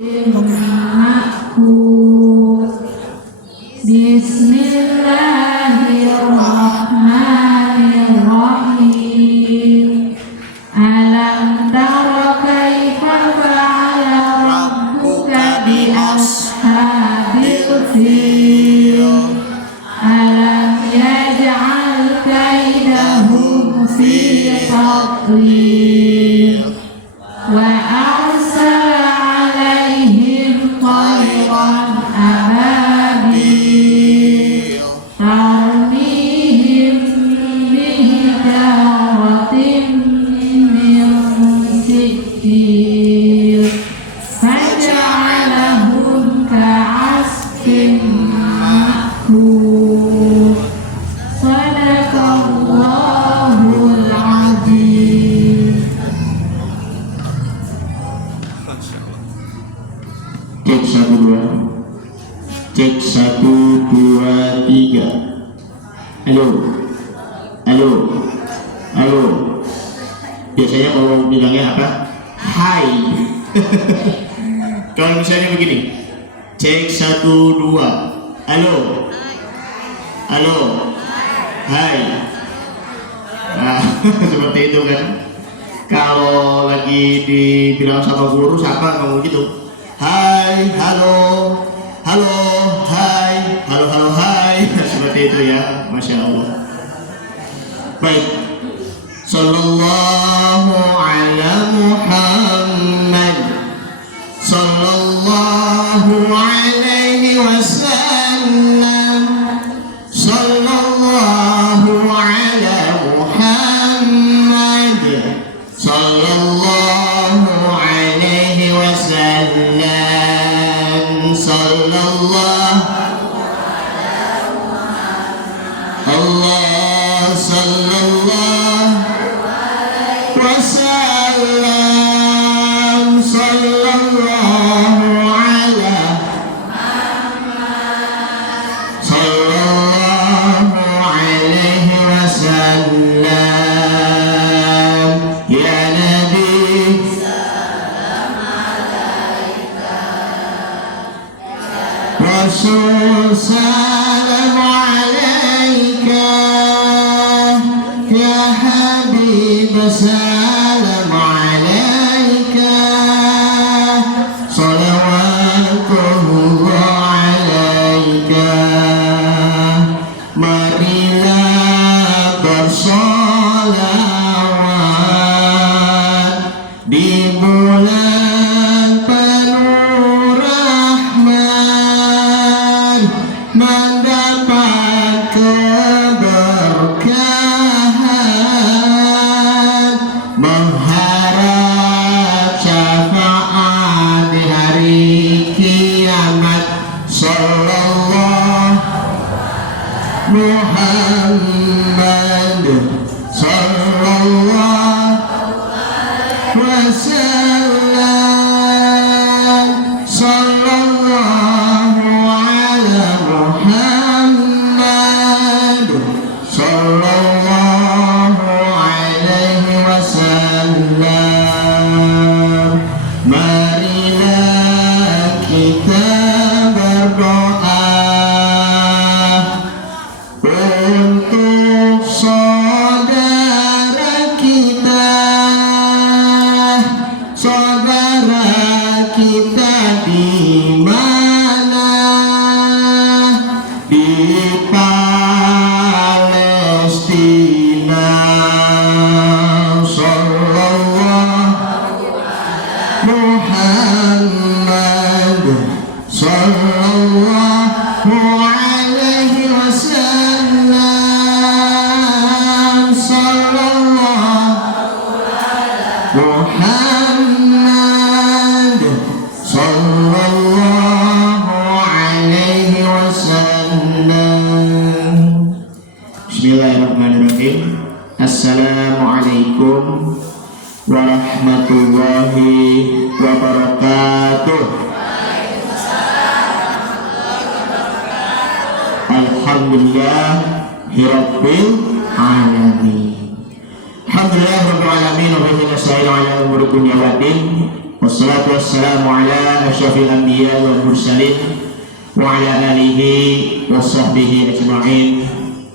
Bismillahirrahmanirrahim. Alam tara kaifa fa'ala rabbuka bi ashabil fil. Alam yaj'al kaidahum fi tadlil. Wa arsala 'alaihim tayran ababil tarmihim bihijaratin min sijil faja'alahum ka'asfin ma'kul. Sadaqallahul azim. Cek 1 2. Cek 1 2 3. Halo. Halo. Halo. Biasanya kalau bilangnya apa? Hai. Kalau misalnya begini. Cek 1 2. Halo. Halo. Hai. Nah, seperti itu kan. Kalau lagi dibilang sama guru siapa ngomong gitu. Hai, halo, halo, hai, halo, halo, hai. Seperti itu ya, Masya Allah. Baik. Sallallahu ala Muhammad, sallallahu alaihi wasallam, sallallahu ala Muhammad, sallallahu alaihi wasallam, sallallahu Allah, sallallahu wasallam, sallallahu ala sallallahu alaihi wasallam. Ya Nabi, Rasul, salam alaika. Ya Habib, salam alaika. Salawatullah alaika. Marilah bersolawat di bulan penuh rahmat, mendapat keberkahan, mengharap syafaat di hari kiamat. Sallallahu Muhammad, sallallahu wasallam, sallallahu ala Muhammad, sallallahu alaihi wasallam. Marilah kita berdoa untuk saudara kita, saudara kita di mana? Di Palestina. Sallallahu Muhammad, sallallahu alaihi wasallam, sallallahu Muhammad, sallallahu alaihi wasallam. Bismillahirrahmanirrahim. Assalamualaikum warahmatullahi wabarakatuh. Alhamdulillahirabbil alamin. Alhamdulillahirabbil alamin wa bihi nasta'inu ala umuri dunya waddin. Wassalatu wassalamu ala asyrafil anbiya wal mursalin wa ala alihi wa sahbihi ajma'in.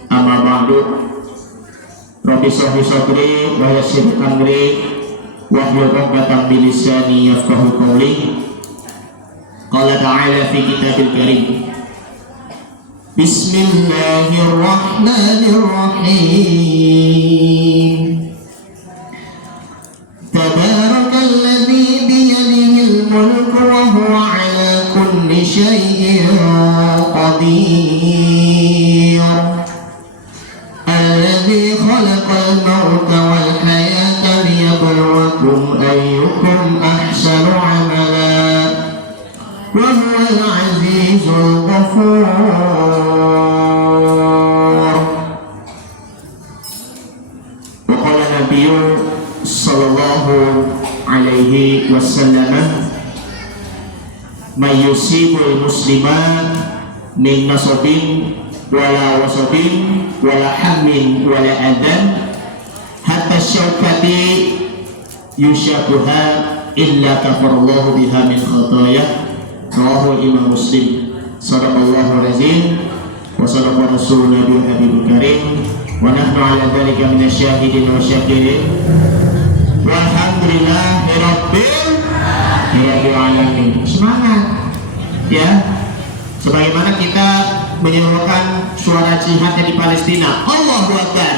Amma ba'du. Rabbi shrah li sadri wa yassir li amri wahlul 'uqdatam min lisani yafqahu qawli. Qala ta'ala fi kitabil karim. Bismillahirrahmanirrahim. Tabarakalladzi biyadihil mulku wa huwa 'ala kulli syai'in qadir. Alladzi khalaqal mauta wal hayata liyabluwakum ayyukum ahsanu 'amala. وهو العزيز الغفور. وقال النبي صلى الله عليه وسلم ما يصيب المسلم من نصب ولا وصب ولا حم ولا أذى حتى الشوكة يشاكها إلا كفر الله بها من خطاياه. Rawahu Imam Muslim. Shadaqallahu al-azim wa sadaqa rasuluna bil habibul karim wa nahnu ala dzalika minasyahidin wa syakirin. Walhamdulillahi rabbil alamin. Semangat ya. Sebagaimana kita menyerukan suara jihadnya di Palestina, Allahu Akbar.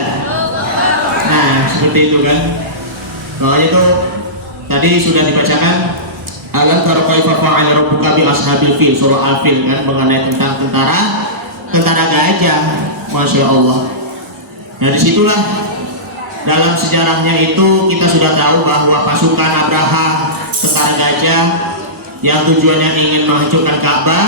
Nah, seperti itu kan. Makanya itu tadi sudah dibacakan Alam tara kaifa fa'ala rabbuka bi ashabil fil, surah Al-Fil kan, mengenai tentang tentara gajah. Masya Allah. Nah, disitulah dalam sejarahnya itu kita sudah tahu bahwa pasukan Abraha, tentara gajah yang tujuannya ingin menghancurkan Ka'bah,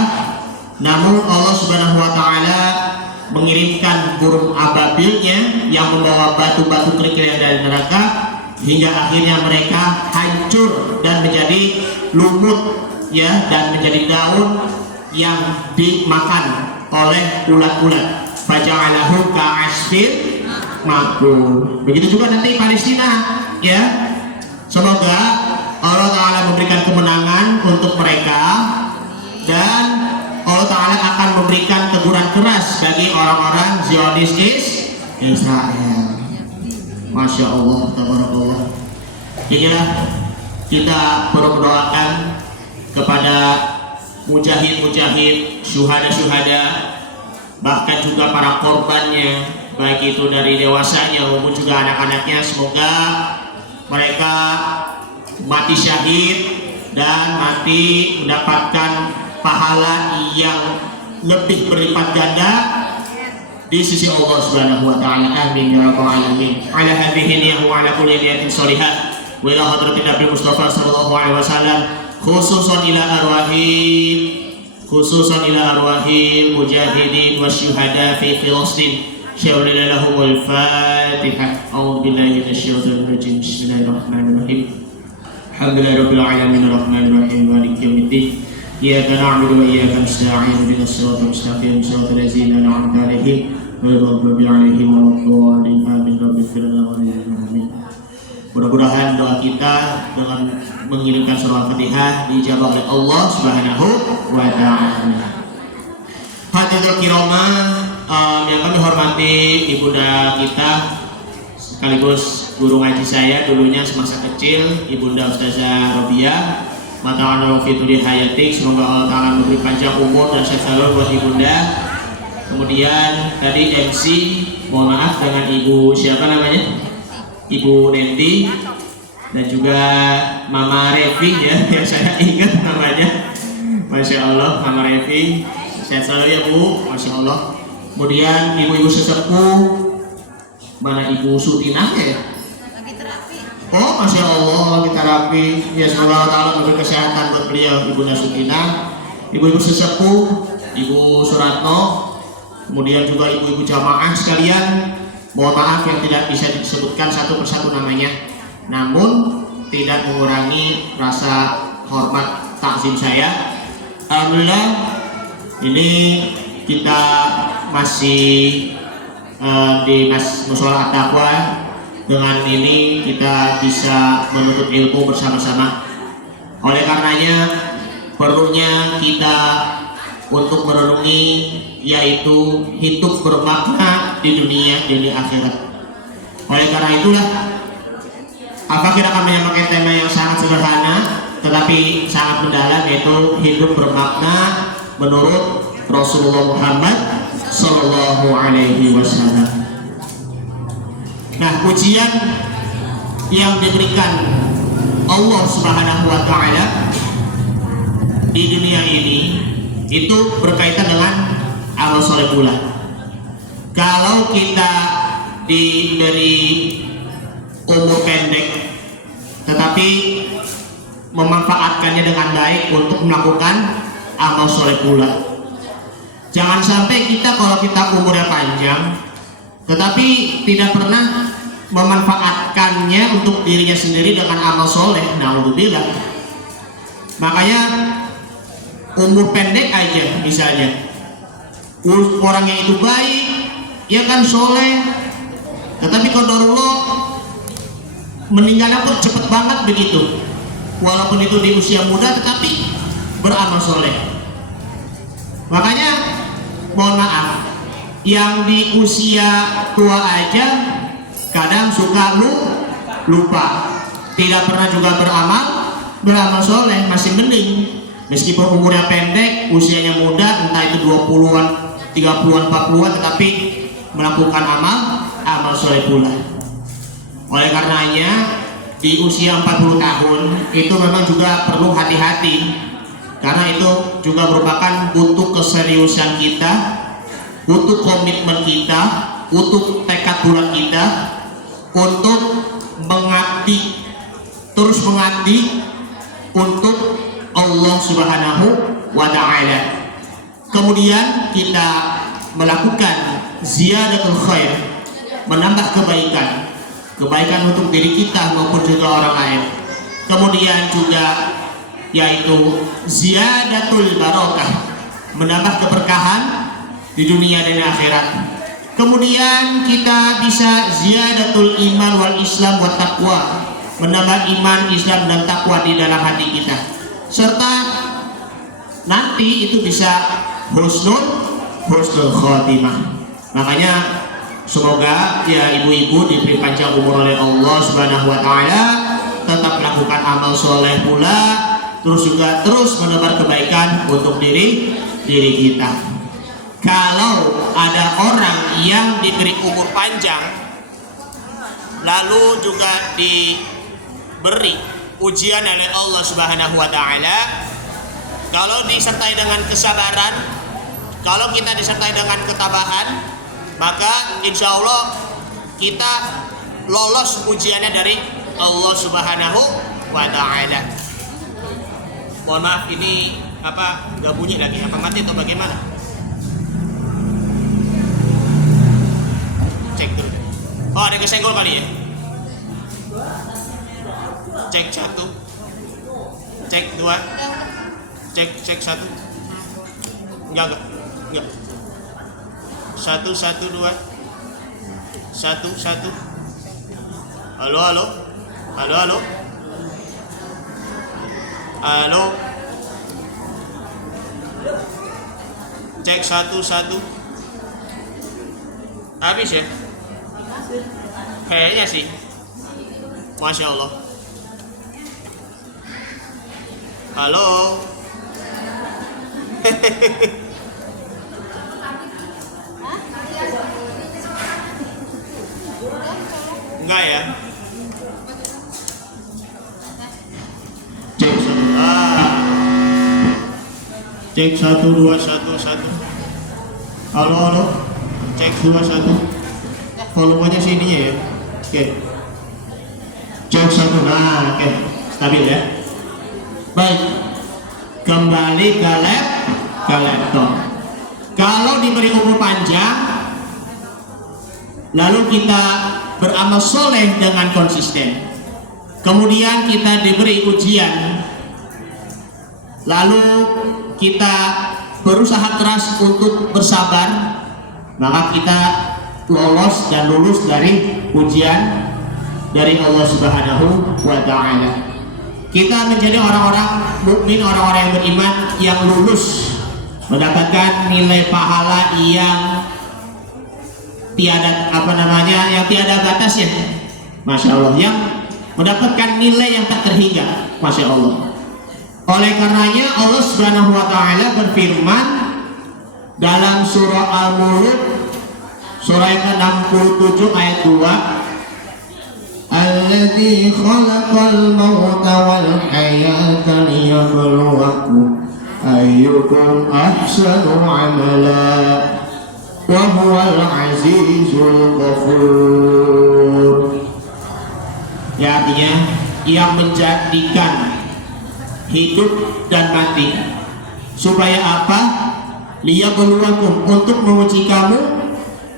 namun Allah Subhanahu wa taala mengirimkan burung ababilnya yang membawa batu-batu kerikil dari neraka hingga akhirnya mereka hancur dan menjadi lumut ya, dan menjadi daun yang dimakan oleh ulat-ulat. Faja'alahu ka'asfin ma'kul. Begitu juga nanti Palestina ya. Semoga Allah Ta'ala memberikan kemenangan untuk mereka dan Allah Ta'ala akan memberikan teguran keras bagi orang-orang Zionis Israel. Masya Allah, tabarakallah. Inilah kita berdoakan kepada mujahid-mujahid, syuhada-syuhada, bahkan juga para korbannya, baik itu dari dewasanya maupun juga anak-anaknya. Semoga mereka mati syahid dan mati mendapatkan pahala yang lebih berlipat ganda di sisi Allah Subhanahu wa taala. Amin ya rabbal alamin. Ala hadhihi niyyah wa ala kulli niyatin shalihah wa ila hadratin Nabi Mustafa sallallahu alaihi wasallam khususan ila arwahi mujahidin wasyuhada fi Filastin syawlil lahumul Fatihah. A'udzu billahi minasyaitonir rajim. Bismillahirrahmanirrahim. Alhamdulillahirabbil alamin arrahmanir rahim maliki yaumiddin. Iyyaka na'budu wa iyyaka nasta'in ihdinas siratal mustaqim siratal ladzina an'amta 'alaihim ghairil maghdubi 'alaihim waladdallin. Amin. Rabbighfir lana wa amin. Mudah-mudahan doa kita dengan mengirimkan surah Al-Fatihah dijawab oleh Allah Subhanahu wa taala. Hadirin kiramah yang kami hormati ibunda kita sekaligus guru ngaji saya dulunya semasa kecil, Ibunda Ustazah Robiah. Mata'ala fituli hayatik, semoga Allah Ta'ala memberi panjang umur dan sehat selalu buat ibunda. Kemudian tadi MC, mohon maaf dengan ibu siapa namanya? Ibu Nenti dan juga Mama Revi ya, yang saya ingat namanya. Masya Allah, Mama Revi, sehat selalu ya Bu, Masya Allah. Kemudian ibu-ibu sesepuh, mana Ibu Sutina ya? Oh, Masya Allah, lagi terapi. Ya, semoga Allah Ta'ala memberi kesehatan buat beliau, Ibu Nasutina, ibu-ibu sesepuh, Ibu Suratno, kemudian juga ibu-ibu jamaah sekalian. Mohon maaf yang tidak bisa disebutkan satu persatu namanya, namun tidak mengurangi rasa hormat takzim saya. Alhamdulillah, ini kita masih di Mushola At-Taqwa. Dengan ini kita bisa menuntut ilmu bersama-sama. Oleh karenanya perlunya kita untuk merenungi, yaitu hidup bermakna di dunia dan di akhirat. Oleh karena itulah Al-Fakir akan menyamakan tema yang sangat sederhana tetapi sangat mendalam, yaitu hidup bermakna menurut Rasulullah Muhammad Sallallahu Alaihi Wasallam. Nah, ujian yang diberikan Allah Subhanahu Wa Taala di dunia ini itu berkaitan dengan amal soleh pula. Kalau kita diberi umur pendek tetapi memanfaatkannya dengan baik untuk melakukan amal soleh pula. Jangan sampai kita kalau kita umurnya panjang tetapi tidak pernah memanfaatkannya untuk dirinya sendiri dengan amal soleh. Na'udzubillah. Makanya umur pendek aja misalnya, orangnya itu baik, ya kan soleh, tetapi qadarullah meninggalnya pun cepet banget begitu. Walaupun itu di usia muda tetapi beramal soleh. Makanya mohon maaf, yang di usia tua aja kadang suka lupa, tidak pernah juga beramal soleh. Masih mending meskipun umurnya pendek, usianya muda, entah itu 20-an, 30-an, 40-an, tetapi melakukan amal soleh pula. Oleh karenanya di usia 40 tahun itu memang juga perlu hati-hati, karena itu juga merupakan butuh keseriusan kita, butuh komitmen kita, butuh tekad bulat kita untuk mengabdi, terus mengabdi untuk Allah Subhanahu wa Ta'ala. Kemudian kita melakukan ziyadatul khair, menambah kebaikan untuk diri kita maupun juga orang lain. Kemudian juga yaitu ziyadatul barakah, menambah keberkahan di dunia dan akhirat. Kemudian kita bisa ziyadatul iman wal islam wat taqwa, menambah iman, Islam dan takwa di dalam hati kita, serta nanti itu bisa husnul khotimah. Makanya semoga ya ibu-ibu diberi panjang umur oleh Allah Subhanahu wa Ta'ala, tetap melakukan amal soleh pula, terus menebar kebaikan untuk diri kita. Kalau ada orang yang diberi umur panjang lalu juga diberi ujian oleh Allah Subhanahu wa Ta'ala, kalau disertai dengan kesabaran, kalau kita disertai dengan ketabahan, maka insya Allah kita lolos ujiannya dari Allah Subhanahu wa Ta'ala. Mohon maaf, ini apa nggak bunyi lagi, apa mati atau bagaimana? Cek dulu. Oh, ada kesenggol kali ya? Cek 1, cek 2, cek 1. Enggak. 1, 2, 1. Halo. Cek 1. Habis ya? Kayaknya sih. Masya Allah. Halo. Enggak ya? Cek 1. Cek 1, 2, 1. Halo. Cek 2, 1. Volumenya sininya ya. Oke. Cek 1. Nah, oke. Stabil ya. Baik. Kembali ke laptop. Kalau diberi umur panjang lalu kita beramal soleh dengan konsisten, kemudian kita diberi ujian, lalu kita berusaha keras untuk bersabar, maka kita lolos dan lulus dari ujian dari Allah Subhanahu wa Ta'ala. kita menjadi orang-orang mukmin, orang-orang yang beriman yang lulus mendapatkan nilai pahala yang tiada yang tiada batasnya, masya Allah, yang mendapatkan nilai yang tak terhingga, masya Allah. Oleh karenanya Allah Subhanahu Wa Taala berfirman dalam surah Al-Mulk surah yang ke-67 ayat 2, Alladzi khalaqal mauta wal hayata liyabluwakum ayyukum ahsanu amala wa huwal azizul ghafur. Ya, artinya yang menjadikan hidup dan mati supaya apa? Liyabluwakum, untuk menguji kamu,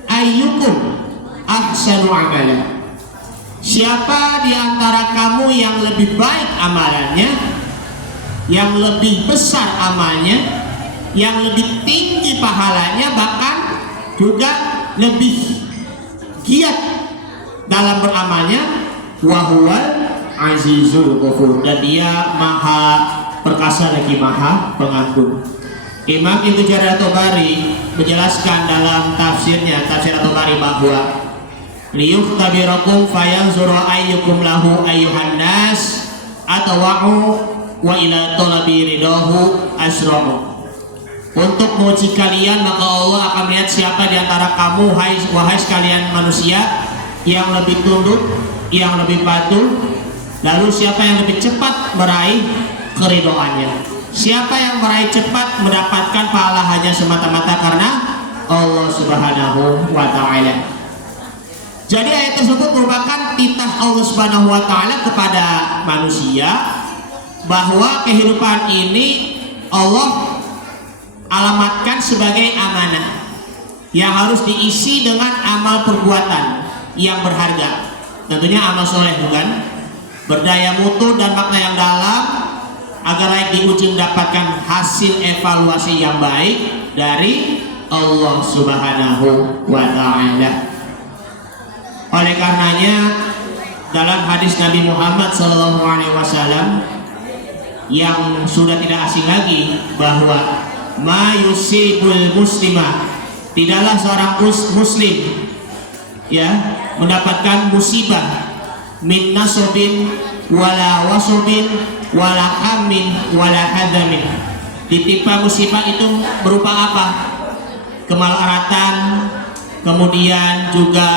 ayyukum ahsanu amala, siapa di antara kamu yang lebih baik amalannya, yang lebih besar amalnya, yang lebih tinggi pahalanya, bahkan juga lebih giat dalam beramalnya. Wahuwal azizul ghafur, dan dia maha perkasa lagi maha pengampun. Imam Ibnu Jarir At-Tabari menjelaskan dalam tafsirnya, tafsir At-Tabari, bahwa liyukhtabirakum fayanzuru ayyukum lahu ayyuhan nas atawa'u wa ila talabi ridahu asra'u. Untuk menguji kalian, maka Allah akan melihat siapa di antara kamu, wahai sekalian manusia, yang lebih tunduk, yang lebih patuh, lalu siapa yang lebih cepat meraih keridhoannya. Siapa yang meraih cepat mendapatkan pahala hanya semata-mata karena Allah Subhanahu wa Ta'ala. Jadi ayat tersebut merupakan titah Allah Subhanahu wa Ta'ala kepada manusia bahwa kehidupan ini Allah alamatkan sebagai amanah yang harus diisi dengan amal perbuatan yang berharga. Tentunya amal soleh, bukan berdaya mutu dan makna yang dalam, agar layak diuji mendapatkan hasil evaluasi yang baik dari Allah Subhanahu wa Ta'ala. Oleh karenanya dalam hadis Nabi Muhammad SAW yang sudah tidak asing lagi, bahwa ma yusibul muslimah, tidaklah seorang muslim ya mendapatkan musibah min nasobin wala wasobin wala hamin wala hadamin. Ditimpa musibah itu berupa apa? Kemalaratan, kemudian juga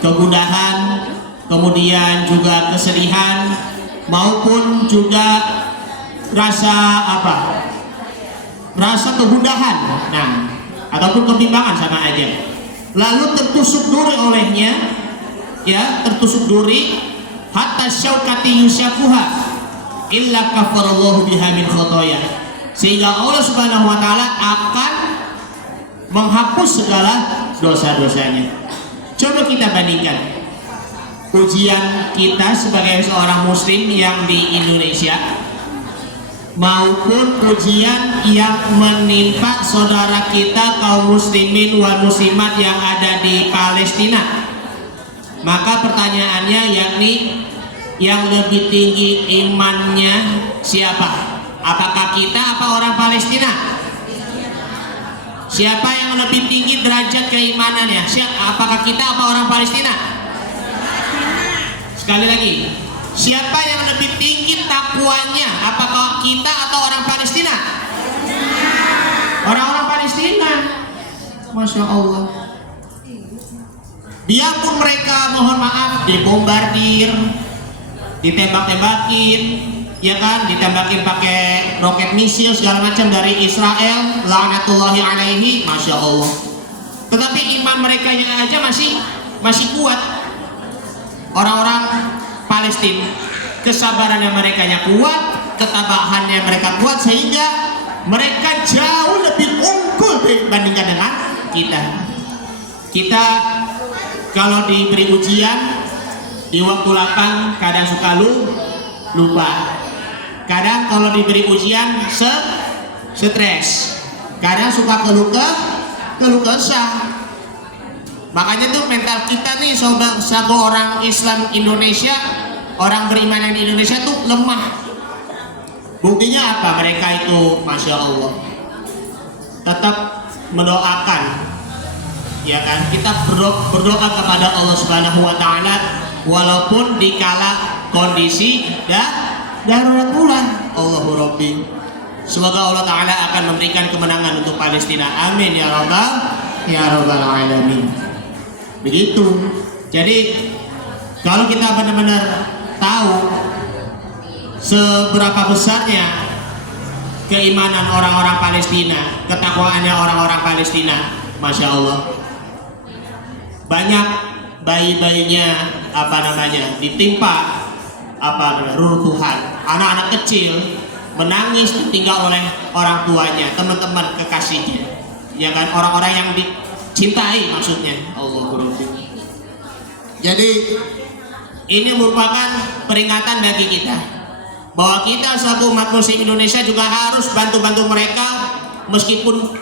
kegundahan, kemudian juga kesedihan, maupun juga rasa apa? Rasa kegundahan, nah, ataupun kebimbangan, sama aja. Lalu tertusuk duri olehnya, ya, tertusuk duri, hatta syaukati yusyakuha illa kafarallahu biha min khotoya, sehingga Allah Subhanahu wa Ta'ala akan menghapus segala dosa-dosanya. Coba kita bandingkan ujian kita sebagai seorang muslim yang di Indonesia maupun ujian yang menimpa saudara kita kaum muslimin wal muslimat yang ada di Palestina. Maka pertanyaannya, yakni yang lebih tinggi imannya siapa? Apakah kita apa orang Palestina? Siapa yang lebih tinggi derajat keimanannya? Apakah kita apa orang Palestina? Sekali lagi, siapa yang lebih tinggi takwanya? Apakah kita atau orang Palestina? Orang-orang Palestina. Masya Allah. Biarpun mereka, mohon maaf, dibombardir, ditembak-tembakin, ya kan, ditembakin pakai roket misil segala macam dari Israel, laknatullahi alaihi, masya Allah. Tetapi iman mereka yang aja masih kuat. Orang-orang Palestina, kesabarannya mereka kuat, ketabahannya mereka kuat, sehingga mereka jauh lebih unggul dibandingkan dengan kita. Kita kalau diberi ujian di waktu lapang kadang suka lupa. Kadang kalau diberi ujian stres. Kadang suka keluh kesah. Makanya tuh mental kita nih satu orang Islam Indonesia, orang beriman yang di Indonesia tuh lemah. Buktinya apa? Mereka itu Masya Allah tetap mendoakan, ya kan? Kita berdoa kepada Allah Subhanahu wa taala walaupun dikala kondisi darurat bulan. Allahu Rabbi. Semoga Allah taala akan memberikan kemenangan untuk Palestina. Amin ya rabbal alamin. Begitu. Jadi kalau kita benar-benar tahu seberapa besarnya keimanan orang-orang Palestina, ketakwaannya orang-orang Palestina, Masya Allah, banyak bayi-bayinya ditimpa reruntuhan, anak-anak kecil menangis ditinggal oleh orang tuanya, teman-teman kekasihnya, ya kan, orang-orang yang dicintai maksudnya. Allah Akbar. Jadi ini merupakan peringatan bagi kita bahwa kita selaku umat muslim Indonesia juga harus bantu-bantu mereka meskipun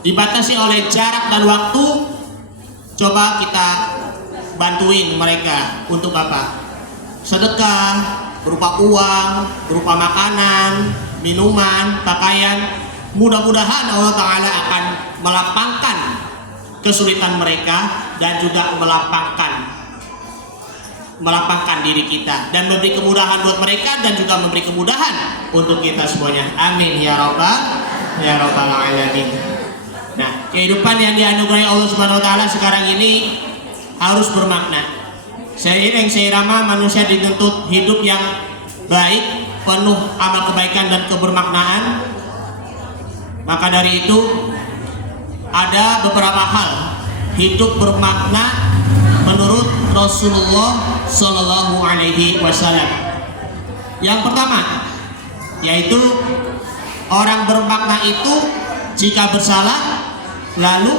dibatasi oleh jarak dan waktu. Coba kita bantuin mereka untuk sedekah berupa uang, berupa makanan, minuman, pakaian. Mudah-mudahan Allah Ta'ala akan melapangkan kesulitan mereka dan juga melapangkan diri kita dan memberi kemudahan buat mereka dan juga memberi kemudahan untuk kita semuanya. Amin ya rabbal alamin. Nah, kehidupan yang dianugerahi Allah Subhanahu wa taala sekarang ini harus bermakna. Seiring seirama manusia dituntut hidup yang baik, penuh amal kebaikan dan kebermaknaan, maka dari itu ada beberapa hal hidup bermakna menurut Rasulullah Sallallahu Alaihi Wasallam. Yang pertama yaitu orang bermakna itu jika bersalah lalu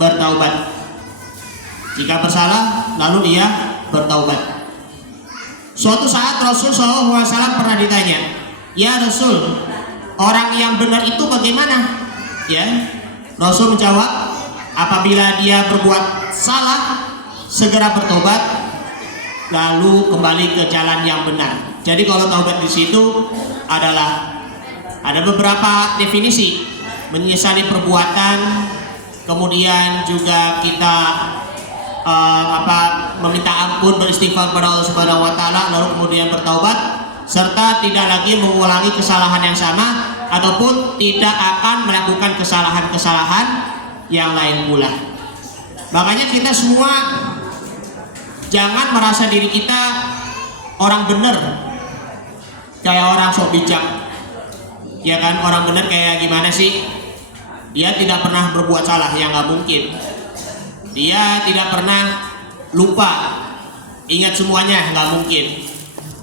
bertaubat. Jika bersalah lalu ia bertaubat. Suatu saat Rasul Sallallahu Alaihi Wasallam pernah ditanya, ya Rasul, orang yang benar itu bagaimana? Ya, Rasul menjawab, apabila dia berbuat salah segera bertobat lalu kembali ke jalan yang benar. Jadi kalau taubat di situ adalah ada beberapa definisi: menyesali perbuatan, kemudian juga kita meminta ampun, beristighfar kepada Allah Subhanahu wa taala, lalu kemudian bertaubat, serta tidak lagi mengulangi kesalahan yang sama ataupun tidak akan melakukan kesalahan-kesalahan yang lain pula. Makanya kita semua jangan merasa diri kita orang benar kayak orang sok bijak, ya kan? Orang benar kayak gimana sih? Dia tidak pernah berbuat salah, yang nggak mungkin. Dia tidak pernah lupa, ingat semuanya, nggak mungkin.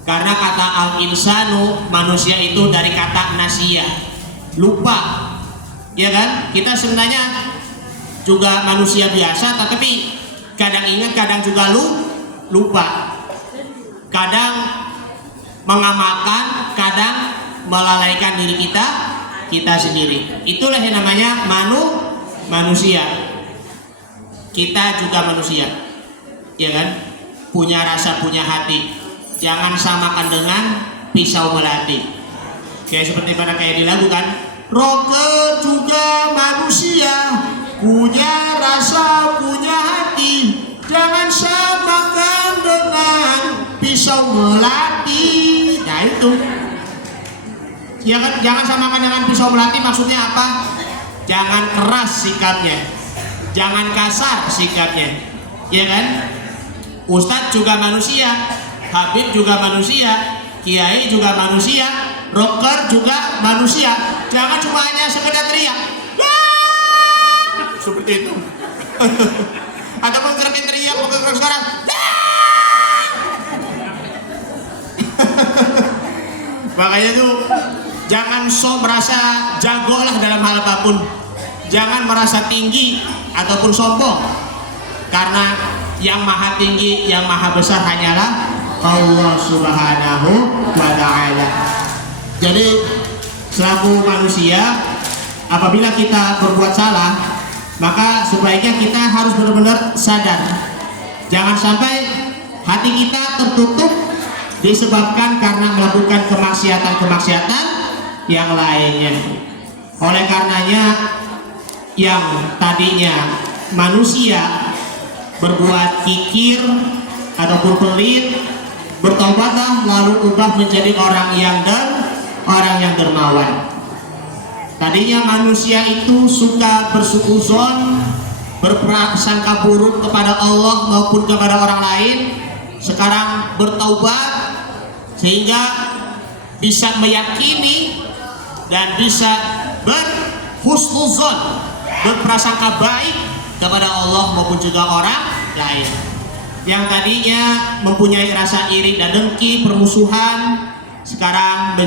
Karena kata al-insanu, manusia itu dari kata nasia, lupa, ya kan? Kita sebenarnya juga manusia biasa, tetapi kadang ingat, kadang juga lupa, kadang mengamalkan, kadang melalaikan diri kita sendiri. Itulah yang namanya manusia. Kita juga manusia, ya kan? Punya rasa, punya hati. Jangan samakan dengan pisau melati. Kayak seperti pada kayak di lagu kan, rocker juga manusia, punya rasa, punya hati. Jangan samakan dengan pisau melati. Nah itu, jangan samakan dengan pisau melati. Maksudnya apa? Jangan keras sikapnya, jangan kasar sikapnya, ya kan? Ustadz juga manusia, Habib juga manusia, Kiai juga manusia, rocker juga manusia. Jangan cuma hanya sekedar teriak, seperti itu. Ataupun teriak sekarang. Makanya tuh jangan sok merasa jago lah dalam hal apapun. Jangan merasa tinggi ataupun sombong, karena yang maha tinggi, yang maha besar hanyalah Allah Subhanahu wa ta'ala. Jadi selaku manusia, apabila kita berbuat salah, maka sebaiknya kita harus benar-benar sadar. Jangan sampai hati kita tertutup disebabkan karena melakukan kemaksiatan-kemaksiatan yang lainnya. Oleh karenanya yang tadinya manusia berbuat kikir ataupun pelit, bertobatlah lalu ubah menjadi orang yang dermawan. Tadinya manusia itu suka bersuuzon, berprasangka buruk kepada Allah maupun kepada orang lain. Sekarang bertaubat sehingga bisa meyakini dan bisa berhusnuzon, berprasangka baik kepada Allah maupun juga orang lain. Yang tadinya mempunyai rasa iri dan dengki, permusuhan, sekarang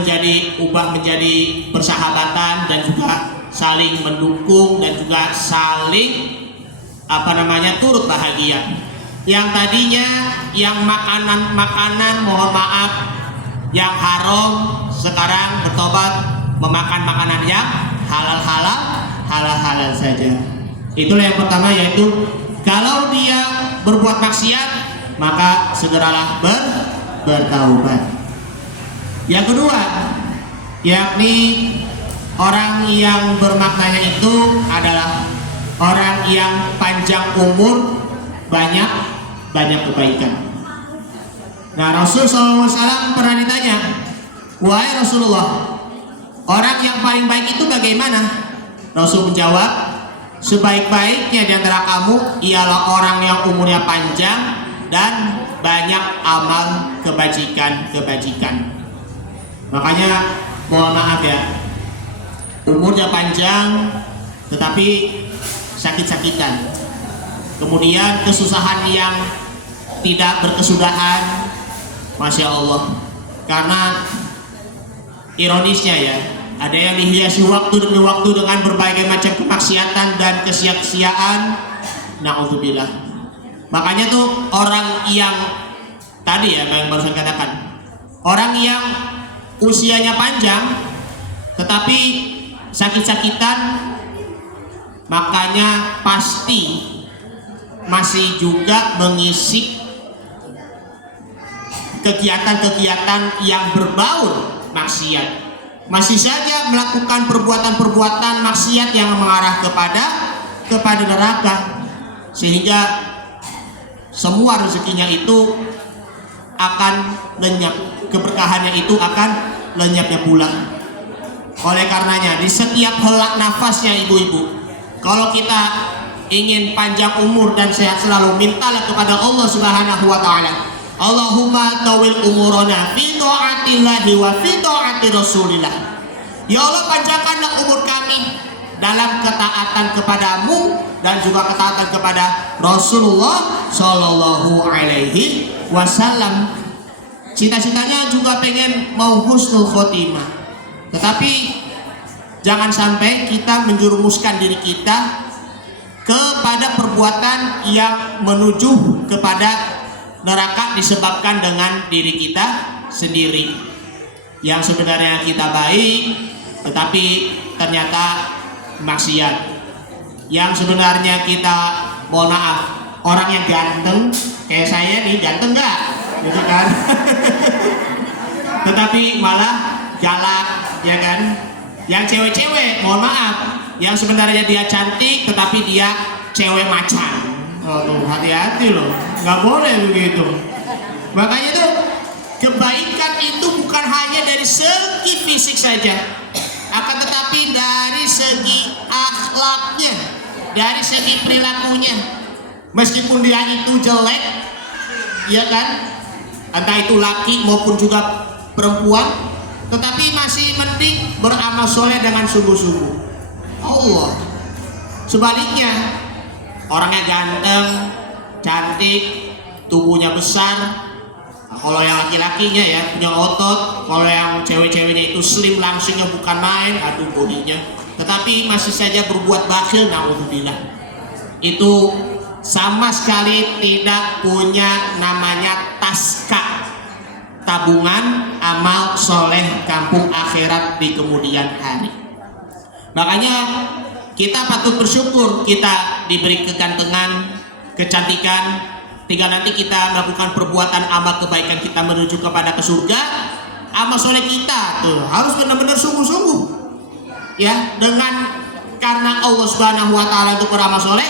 ubah menjadi persahabatan dan juga saling mendukung dan juga saling turut bahagia. Yang tadinya yang makanan mohon maaf yang haram, sekarang bertobat memakan makanan yang halal saja. Itulah yang pertama, yaitu kalau dia berbuat maksiat maka segeralah bertaubat. Yang kedua, yakni orang yang bermaknanya itu adalah orang yang panjang umur, banyak kebaikan. Nah, Rasulullah SAW pernah ditanya, wahai Rasulullah, orang yang paling baik itu bagaimana? Rasul menjawab, sebaik-baiknya di antara kamu ialah orang yang umurnya panjang dan banyak amal kebajikan. Makanya mohon maaf ya, umurnya panjang tetapi sakit-sakitan, kemudian kesusahan yang tidak berkesudahan, Masya Allah. Karena ironisnya ya, ada yang dihiasi waktu demi waktu dengan berbagai macam kemaksiatan dan kesia-siaan. Na'udzubillah. Makanya tuh orang yang tadi ya, yang baru saya katakan, orang yang usianya panjang tetapi sakit-sakitan, makanya pasti masih juga mengisi kegiatan-kegiatan yang berbaur maksiat, masih saja melakukan perbuatan-perbuatan maksiat yang mengarah kepada neraka, sehingga semua rezekinya itu akan lenyap, keberkahannya itu akan lenyapnya pula. Oleh karenanya di setiap helak nafasnya ibu-ibu, kalau kita ingin panjang umur dan sehat selalu, mintalah kepada Allah Subhanahu wa taala, Allahumma tawil umurana fi ta'atillahi wa fi ta'ati Rasulillah. Ya Allah, panjangkanlah umur kami dalam ketaatan kepadamu dan juga ketaatan kepada Rasulullah Shallallahu Alaihi Wasallam. Cita-citanya juga pengen mau husnul khotimah, tetapi jangan sampai kita menjerumuskan diri kita kepada perbuatan yang menuju kepada neraka disebabkan dengan diri kita sendiri. Yang sebenarnya kita baik tetapi ternyata maksiat. Yang sebenarnya kita, mohon maaf, orang yang ganteng kayak saya nih, ganteng nggak? Gitu kan? Tetapi malah galak, ya kan? Yang cewek-cewek, mohon maaf, yang sebenarnya dia cantik tetapi dia cewek macan. Oh, tuh, hati-hati loh, nggak boleh begitu. Makanya tuh kebaikan itu bukan hanya dari segi fisik saja, akan tetapi dari segi akhlaknya, dari segi perilakunya. Meskipun dia itu jelek, ya kan, entah itu laki maupun juga perempuan, tetapi masih mending beramal soleh dengan sungguh-sungguh. Allah sebaliknya, orangnya ganteng, cantik, tubuhnya besar. Nah, kalau yang laki-lakinya ya punya otot, kalau yang cewek-ceweknya itu slim, langsingnya bukan main, aduh bodinya, tetapi masih saja berbuat bakhil, naudzubillah. Itu sama sekali tidak punya namanya taska, tabungan amal soleh kampung akhirat di kemudian hari. Makanya kita patut bersyukur kita diberi kegantengan, kecantikan, tinggal nanti kita melakukan perbuatan amal kebaikan kita menuju kepada ke surga. Amal soleh kita tuh harus benar-benar sungguh-sungguh, ya, dengan karena Allah Subhanahu Wa Taala itu beramal soleh,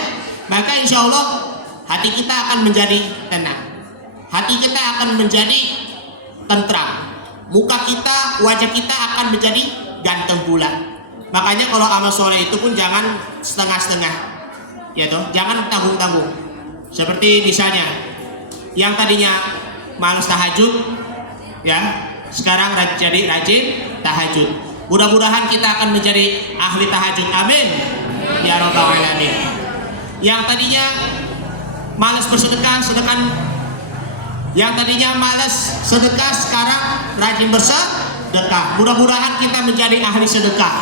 maka insya Allah hati kita akan menjadi tenang, hati kita akan menjadi tentram, muka kita, wajah kita akan menjadi ganteng pula. Makanya kalau amal soleh itu pun jangan setengah-setengah, ya toh, jangan tanggung-tanggung. Seperti misalnya yang tadinya malas tahajud, ya, sekarang jadi rajin tahajud. Mudah-mudahan kita akan menjadi ahli tahajud. Amin ya rabbal alamin. Yang tadinya malas bersedekah, yang tadinya malas sedekah sekarang rajin bersedekah. Mudah-mudahan kita menjadi ahli sedekah.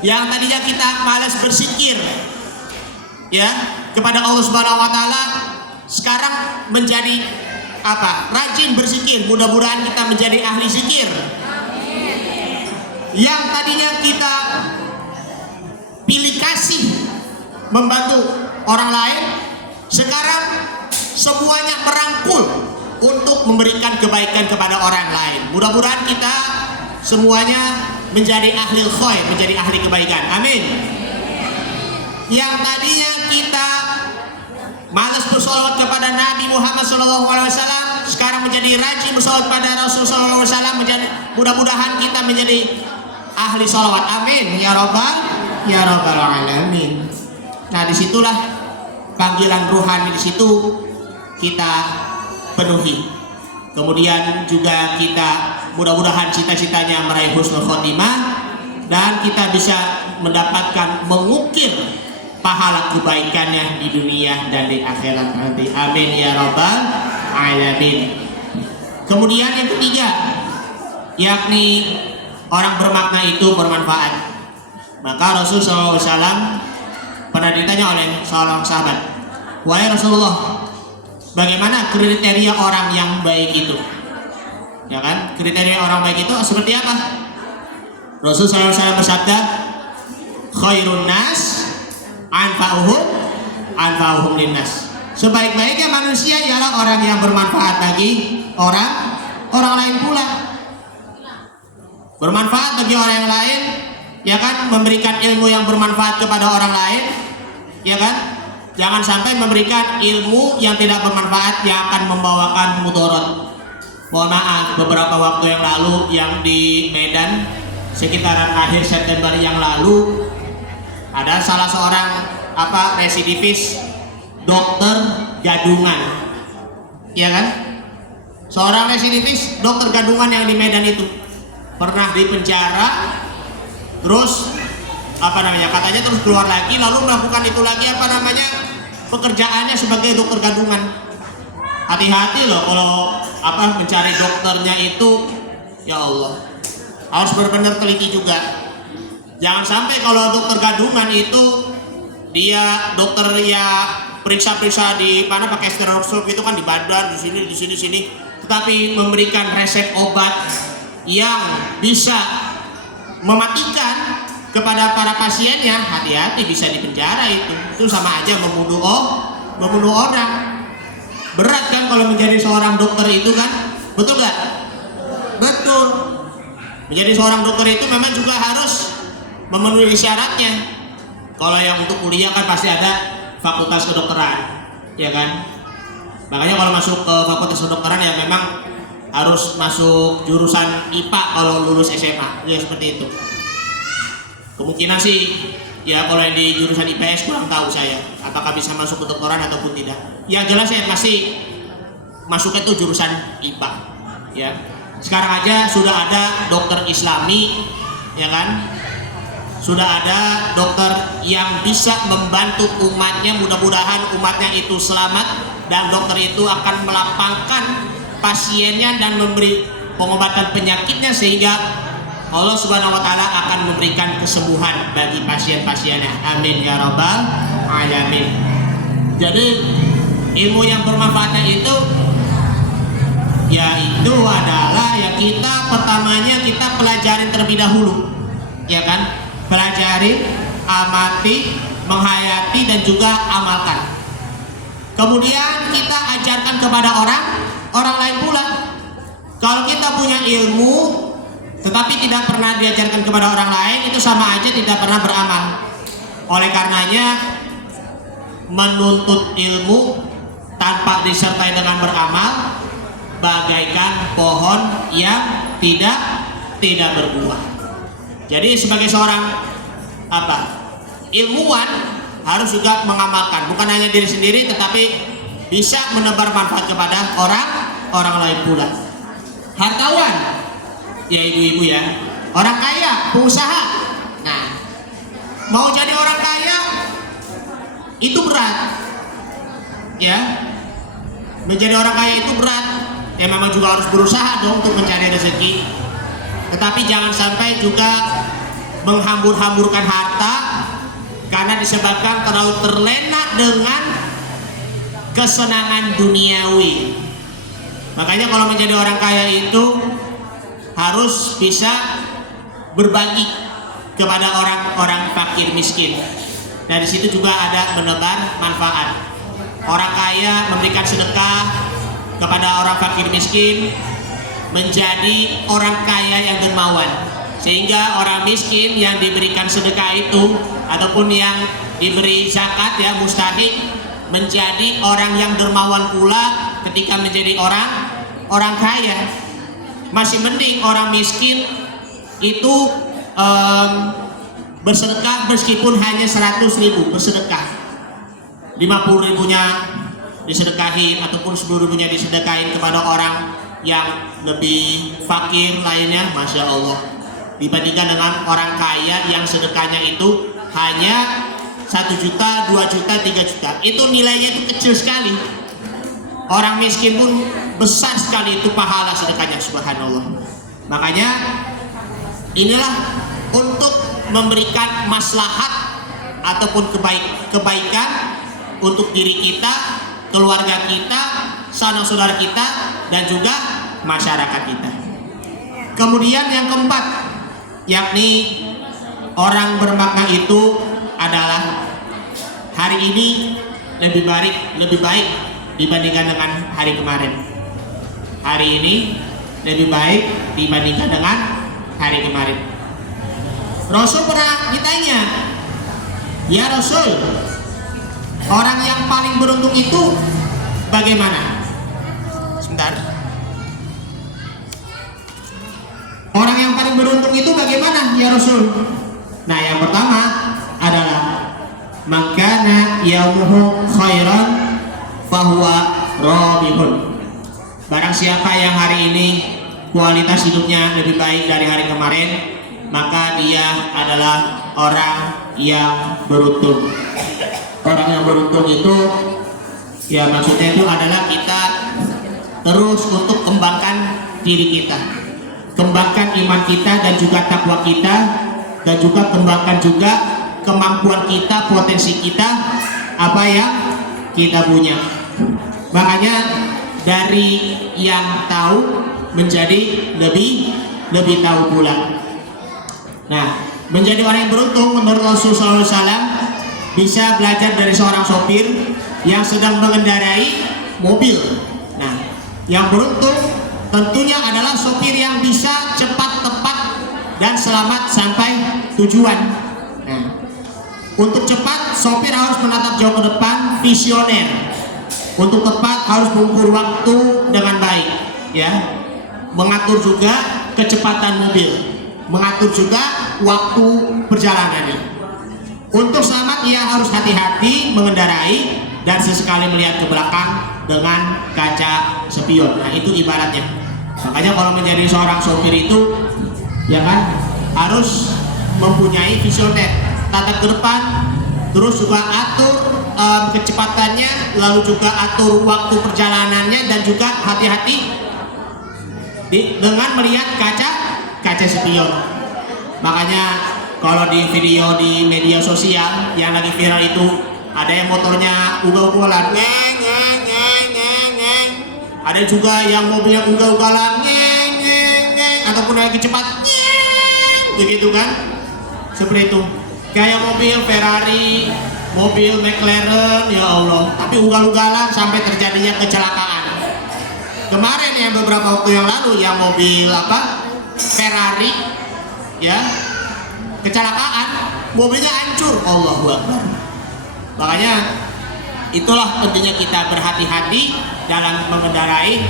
Yang tadinya kita malas berzikir, ya, kepada Allah Subhanahu Wa Taala, sekarang menjadi apa? Rajin berzikir. Mudah-mudahan kita menjadi ahli zikir. Yang tadinya kita pilih kasih membantu orang lain, sekarang semuanya merangkul untuk memberikan kebaikan kepada orang lain. Mudah-mudahan kita semuanya menjadi ahli khair, menjadi ahli kebaikan. Amin. Yang tadinya kita malas bersolawat kepada Nabi Muhammad SAW, sekarang menjadi rajin bersolawat pada Rasulullah SAW. Mudah-mudahan kita menjadi ahli solawat. Amin ya rabbal alamin. Nah, disitulah panggilan ruhani, di situ kita penuhi. Kemudian juga kita mudah-mudahan cita-citanya meraih husnul khotimah, dan kita bisa mendapatkan mengukir pahala kebaikannya di dunia dan di akhirat nanti. Amin ya rabbal alamin. Kemudian yang ketiga, yakni orang bermakna itu bermanfaat. Maka Rasulullah SAW pernah ditanya oleh seorang sahabat, wahai Rasulullah, bagaimana kriteria orang yang baik itu? Ya kan, kriteria orang baik itu seperti apa? Rasulullah SAW bersabda, khairun nas anfa'uhum linnas. Sebaik-baiknya manusia ialah orang yang bermanfaat bagi orang lain pula. Bermanfaat bagi orang yang lain, ya kan, memberikan ilmu yang bermanfaat kepada orang lain, ya kan. Jangan sampai memberikan ilmu yang tidak bermanfaat yang akan membawakan mudarat. Mohon maaf, beberapa waktu yang lalu yang di Medan sekitaran akhir September yang lalu ada salah seorang residivis dokter gadungan, ya kan? Seorang residivis dokter gadungan yang di Medan itu pernah dipenjara, terus katanya terus keluar lagi, lalu melakukan itu lagi pekerjaannya sebagai dokter gadungan. Hati-hati loh kalau mencari dokternya itu, ya Allah, harus benar-benar teliti juga. Jangan sampai kalau dokter gadungan itu dia dokter ya periksa-periksa di mana pakai stetoskop itu kan di badan, di sini, tetapi memberikan resep obat yang bisa mematikan kepada para pasiennya. Hati-hati, bisa dipenjara itu sama aja membunuh orang. Berat kan kalau menjadi seorang dokter itu kan, betul gak? Betul. Menjadi seorang dokter itu memang juga harus memenuhi syaratnya. Kalau yang untuk kuliah kan pasti ada fakultas kedokteran, ya kan? Makanya kalau masuk ke fakultas kedokteran ya memang harus masuk jurusan IPA kalau lulus SMA, ya seperti itu. Kemungkinan sih ya kalau yang di jurusan IPS kurang tahu saya apakah bisa masuk kedokteran ataupun tidak. Yang jelas ya masih masuknya itu jurusan IPA, ya. Sekarang aja sudah ada dokter Islami, ya kan? Sudah ada dokter yang bisa membantu umatnya, mudah-mudahan umatnya itu selamat dan dokter itu akan melapangkan pasiennya dan memberi pengobatan penyakitnya sehingga Allah Subhanahu wa taala akan memberikan kesembuhan bagi pasien-pasiennya. Amin ya rabbal alamin. Jadi ilmu yang bermanfaatnya itu yaitu adalah ya kita pertamanya kita pelajarin terlebih dahulu, ya kan? Pelajarin, amati, menghayati dan juga amalkan. Kemudian kita ajarkan kepada orang lain pula. Kalau kita punya ilmu tetapi tidak pernah diajarkan kepada orang lain, itu sama aja tidak pernah beramal. Oleh karenanya, menuntut ilmu tanpa disertai dengan beramal bagaikan pohon yang tidak berbuah. Jadi sebagai seorang ilmuwan harus juga mengamalkan, bukan hanya diri sendiri tetapi bisa menebar manfaat kepada orang lain pula. Hartawan, ya ibu-ibu ya, orang kaya, pengusaha. Nah, mau jadi orang kaya itu berat, ya. Menjadi orang kaya itu berat. Ya memang juga harus berusaha dong untuk mencari rezeki. Tetapi jangan sampai juga menghambur-hamburkan harta karena disebabkan terlalu terlena dengan kesenangan duniawi. Makanya kalau menjadi orang kaya itu harus bisa berbagi kepada orang-orang fakir miskin. Dari situ juga ada menebar manfaat. Orang kaya memberikan sedekah kepada orang fakir miskin, menjadi orang kaya yang dermawan, sehingga orang miskin yang diberikan sedekah itu ataupun yang diberi zakat ya mustahik menjadi orang yang dermawan pula ketika menjadi orang kaya. Masih mending orang miskin itu bersedekah meskipun hanya 100.000 bersedekah, 50.000-nya disedekahin ataupun 10.000-nya disedekahin kepada orang yang lebih fakir lainnya, masya Allah, dibandingkan dengan orang kaya yang sedekahnya itu hanya 1 juta, 2 juta, 3 juta, itu nilainya itu kecil sekali. Orang miskin pun besar sekali itu pahala sedekahnya, subhanallah. Makanya inilah untuk memberikan maslahat ataupun kebaikan untuk diri kita, keluarga kita, sanak saudara kita, dan juga masyarakat kita. Kemudian yang keempat, yakni orang bermakna itu adalah hari ini lebih baik dibandingkan dengan hari kemarin. Hari ini lebih baik dibandingkan dengan hari kemarin. Rasul pernah ditanya, ya Rasul, orang yang paling beruntung itu bagaimana? Sebentar. Orang yang paling beruntung itu bagaimana ya Rasul? Nah, yang pertama adalah makana yaumuhu khairan fahuwa rabihun. Barang siapa yang hari ini kualitas hidupnya lebih baik dari hari kemarin, maka dia adalah orang yang beruntung. Orang yang beruntung itu ya maksudnya itu adalah kita terus untuk kembangkan diri kita, kembangkan iman kita dan juga takwa kita, dan juga kembangkan juga kemampuan kita, potensi kita, apa yang kita punya. Makanya dari yang tahu menjadi lebih tahu pula. Nah, menjadi orang yang beruntung menurut Rasulullah SAW bisa belajar dari seorang sopir yang sedang mengendarai mobil. Nah, yang beruntung tentunya adalah sopir yang bisa cepat, tepat, dan selamat sampai tujuan. Nah, untuk cepat, sopir harus menatap jauh ke depan, visioner. Untuk tepat harus mengukur waktu dengan baik, ya. Mengatur juga kecepatan mobil, mengatur juga waktu perjalanannya. Untuk selamat ia harus hati-hati mengendarai dan sesekali melihat ke belakang dengan kaca spion. Nah, itu ibaratnya. Makanya kalau menjadi seorang sopir itu ya kan harus mempunyai visioner, tatap ke depan, terus juga atur kecepatannya, lalu juga atur waktu perjalanannya, dan juga hati-hati dengan melihat kaca spion. Makanya kalau di video di media sosial yang lagi viral itu ada yang motornya ugal-ugalan, ngeng ngeng ngeng ngeng ngeng. Ada juga yang mobilnya ugal-ugalan, ngeng ngeng ngeng, ataupun lagi cepat, ngeng, begitu kan? Seperti itu. Kayak mobil Ferrari mobil McLaren, ya Allah, tapi ugal-ugalan sampai terjadinya kecelakaan. Kemarin yang beberapa waktu yang lalu yang mobil apa Ferrari ya kecelakaan, mobilnya hancur. Allahu Akbar. Makanya itulah pentingnya kita berhati-hati dalam mengendarai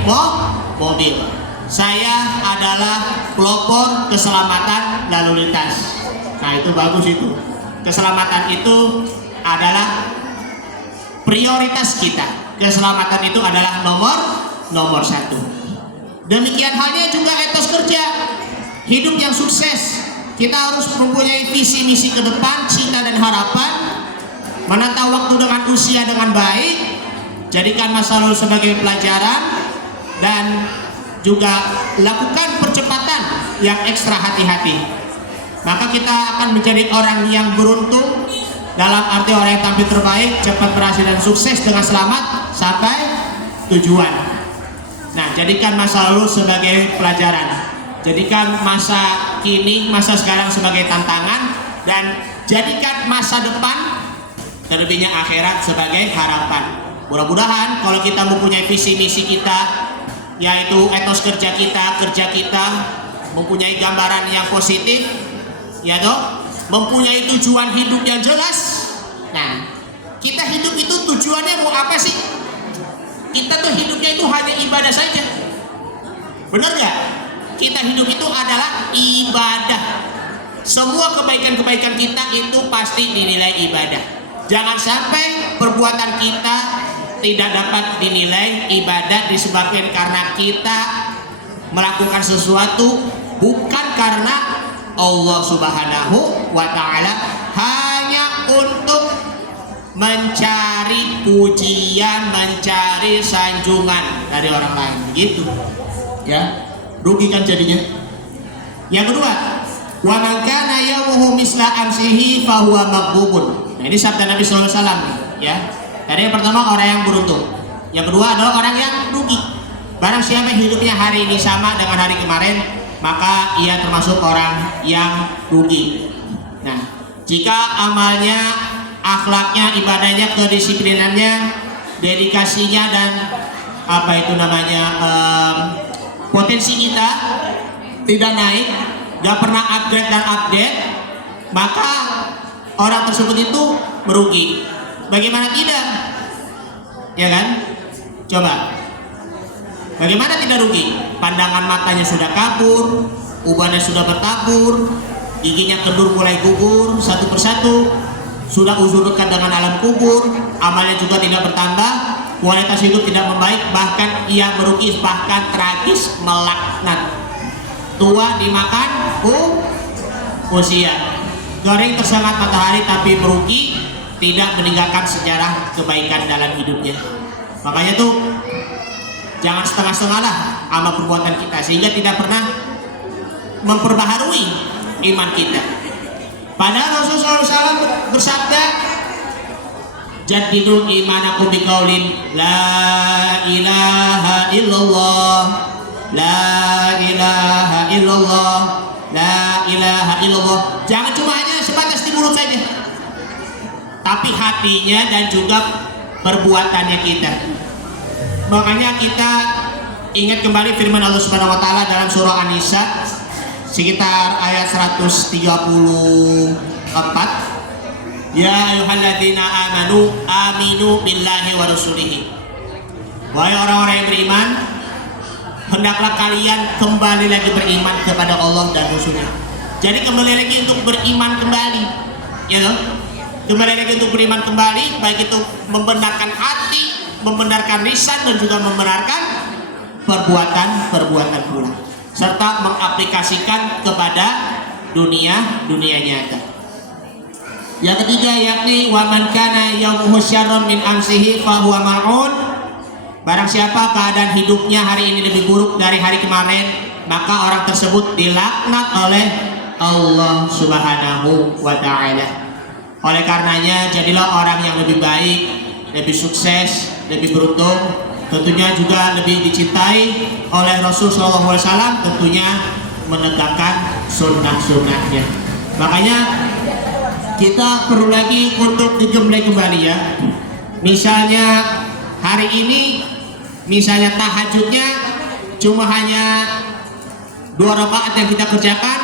mobil. Saya adalah pelopor keselamatan lalu lintas. Nah itu bagus itu. Keselamatan itu adalah prioritas kita. Keselamatan itu adalah nomor satu. Demikian halnya juga etos kerja, hidup yang sukses. Kita harus mempunyai visi misi ke depan, cita dan harapan, menata waktu dengan usia dengan baik, jadikan masa lalu sebagai pelajaran, dan juga lakukan percepatan yang ekstra hati-hati. Maka kita akan menjadi orang yang beruntung, dalam arti orang yang tampil terbaik, cepat berhasil dan sukses dengan selamat sampai tujuan. Nah, jadikan masa lalu sebagai pelajaran, jadikan masa kini, masa sekarang sebagai tantangan, dan jadikan masa depan, terlebihnya akhirat, sebagai harapan. Mudah-mudahan kalau kita mempunyai visi misi kita, yaitu etos kerja kita mempunyai gambaran yang positif, ya toh, mempunyai tujuan hidup yang jelas. Nah, kita hidup itu tujuannya mau apa sih? Kita tuh hidupnya itu hanya ibadah saja, benar nggak? Kita hidup itu adalah ibadah. Semua kebaikan-kebaikan kita itu pasti dinilai ibadah. Jangan sampai perbuatan kita tidak dapat dinilai ibadah disebabkan karena kita melakukan sesuatu bukan karena Allah Subhanahu wa Ta'ala, hanya untuk mencari pujian, mencari sanjungan dari orang lain, gitu ya, rugi kan jadinya. Yang kedua, wa man kana yawmuhu misla amsihi fa huwa maghbubun. Nah, ini sabda Nabi sallallahu alaihi wasallam ya. Tadi yang pertama orang yang beruntung, yang kedua adalah orang yang rugi. Barang siapa hidupnya hari ini sama dengan hari kemarin, maka ia termasuk orang yang rugi. Nah, jika amalnya, akhlaknya, ibadahnya, kedisiplinannya, dedikasinya, dan apa itu namanya potensi kita tidak naik, gak pernah upgrade, maka orang tersebut itu merugi. Bagaimana tidak? Ya kan? Coba. Bagaimana tidak rugi? Pandangan matanya sudah kabur, ubannya sudah bertabur, giginya kendur mulai gugur satu persatu, sudah uzurkan dengan alam kubur, amalnya juga tidak bertambah, kualitas hidup tidak membaik, bahkan ia merugi, bahkan tragis, melaknat. Tua dimakan usia, goreng tersengat matahari tapi merugi, tidak meninggalkan sejarah kebaikan dalam hidupnya. Makanya tuh jangan setengah-setengah lah amal perbuatan kita, sehingga tidak pernah memperbaharui iman kita. Padahal Rasulullah SAW bersabda, jadidu imanakum biqaulin la ilaha illallah, la ilaha illallah, la ilaha illallah. Jangan cuma hanya sebatas di mulut saja, tapi hatinya dan juga perbuatannya kita. Makanya kita ingat kembali firman Allah Subhanahu wa Ta'ala dalam surah An-Nisa sekitar ayat 134. Ya ayyuhalladzina aminu billahi wa rasulihi. Wahai orang-orang yang beriman, hendaklah kalian kembali lagi beriman kepada Allah dan Rasulnya. Jadi kembali lagi untuk beriman kembali, ya toh? Kembali lagi untuk beriman kembali, baik itu membenarkan hati, membenarkan lisan, dan juga membenarkan perbuatan pula, serta mengaplikasikan kepada dunia nyata. Yang ketiga yakni wa man kana yaumuhu syarrun min amsihi fa huwa mal'un. Barang siapa keadaan hidupnya hari ini lebih buruk dari hari kemarin, maka orang tersebut dilaknat oleh Allah Subhanahu wa Ta'ala. Oleh karenanya jadilah orang yang lebih baik, lebih sukses, lebih beruntung, tentunya juga lebih dicintai oleh Rasul SAW, tentunya menegakkan sunnah-sunnahnya. Makanya kita perlu lagi untuk digembleng kembali ya. Misalnya hari ini, misalnya tahajudnya cuma hanya 2 rakaat yang kita kerjakan,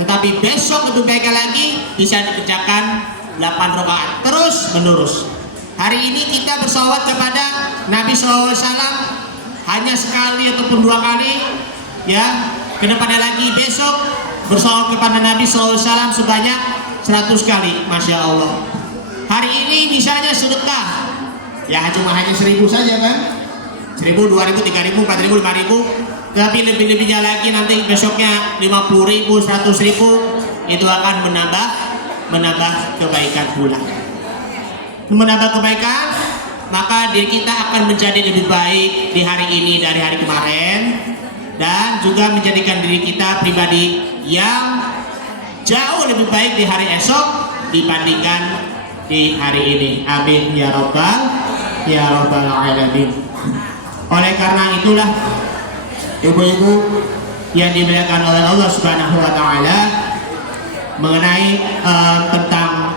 tetapi besok lebih baik lagi bisa dikerjakan 8 rakaat terus menerus. Hari ini kita bersolawat kepada Nabi SAW hanya sekali ataupun 2 kali ya. Kedepannya lagi besok bersolawat kepada Nabi SAW sebanyak 100 kali, Masya Allah. Hari ini misalnya sedekah ya cuma hanya 1000 saja kan, 1000, 2000, 3000, 4000, 5000, tapi lebih-lebihnya lagi nanti besoknya 50.000, 100.000, itu akan menambah kebaikan pula. Menambah kebaikan, maka diri kita akan menjadi lebih baik di hari ini dari hari kemarin, dan juga menjadikan diri kita pribadi yang jauh lebih baik di hari esok dibandingkan di hari ini. Amin ya rabbal alamin. Oleh karena itulah ibu-ibu yang dimuliakan oleh Allah Subhanahu wa taala, mengenai tentang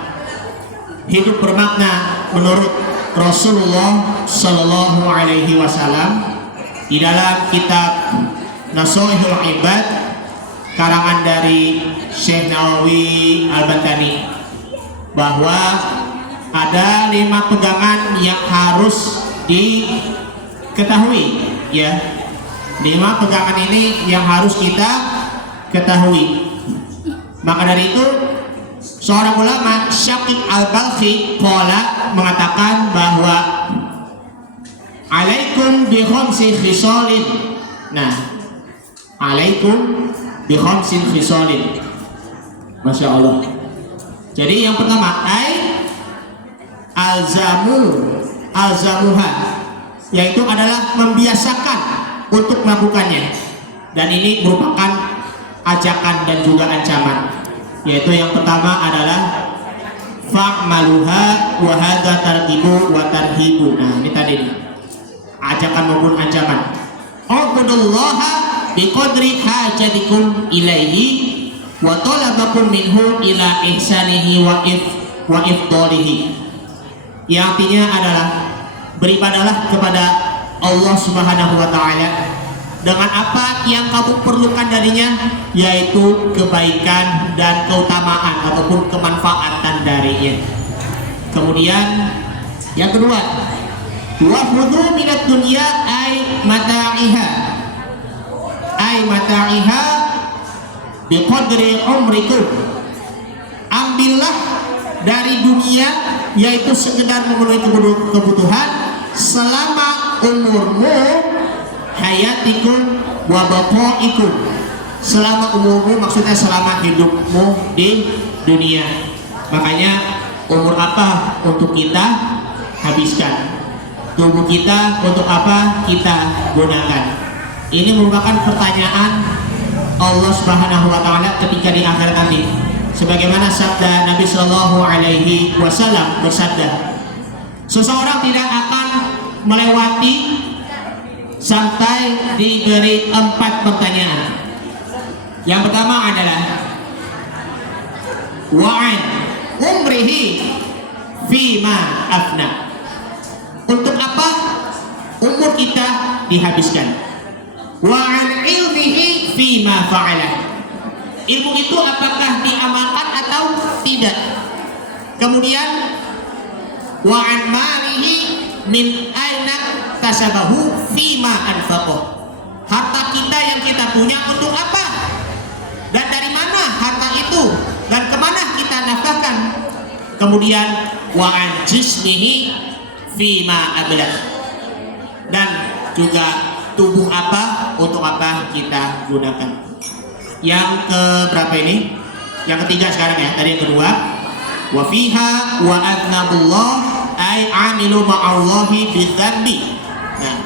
hidup bermakna menurut Rasulullah Sallallahu Alaihi Wasallam, di dalam kitab Nashihul Ibad karangan dari Syekh Nawawi Al-Bantani, bahwa ada 5 pegangan yang harus diketahui ya. 5 pegangan ini yang harus kita ketahui. Maka dari itu seorang ulama Syaqiq Al-Balkhi mengatakan bahwa alaikum bi khamsi khisalin. Nah, alaikum bi khamsi khisalin. Masya Allah. Jadi yang pertama alzamuha, yaitu adalah membiasakan untuk melakukannya, dan ini merupakan ajakan dan juga ancaman. Yaitu yang pertama adalah fa'maluha wa hadza targhibu wa tarhibu. Nah, ini tadi ajakan maupun ancaman. Ubudullaha biqadri hajatikum ilaihi wa talabakum minhu ila ihsanihi wa ifdalihi. Yang artinya adalah beribadahlah kepada Allah Subhanahu wa taala dengan apa yang kamu perlukan darinya, yaitu kebaikan dan keutamaan ataupun kemanfaatan darinya. Kemudian yang kedua, wa khudhu minad dunya ay mata'iha biqadri umrikum. Ambillah dari dunia, yaitu sekedar memenuhi kebutuhan selama umurmu, hayatikum wa baqaikum, selama umurmu maksudnya selama hidupmu di dunia. Makanya umur apa untuk kita habiskan, tubuh kita untuk apa kita gunakan. Ini merupakan pertanyaan Allah Subhanahu wa taala ketika di akhirat nanti. Sebagaimana sabda Nabi Shallallahu Alaihi Wasallam bersabda, seseorang tidak akan melewati sampai diberi 4 pertanyaan. Yang pertama adalah wa'an umrihi fima afna. Untuk apa umur kita dihabiskan? Wa'an ilmihi fima fa'ala. Ilmu itu apakah diamalkan atau tidak? Kemudian wa'an malihi min aina tasabahu fima anfaqah. Harta kita yang kita punya untuk apa? Dan dari mana harta itu? Dan kemana kita nafkahkan? Kemudian wa'an jismihi fima ablah. Dan juga tubuh apa, untuk apa kita gunakan. Yang ke berapa ini? Yang ketiga sekarang ya. Tadi yang kedua, wa fiha wa adnabullah ay amilu ma'allahi bidzambi. Nah,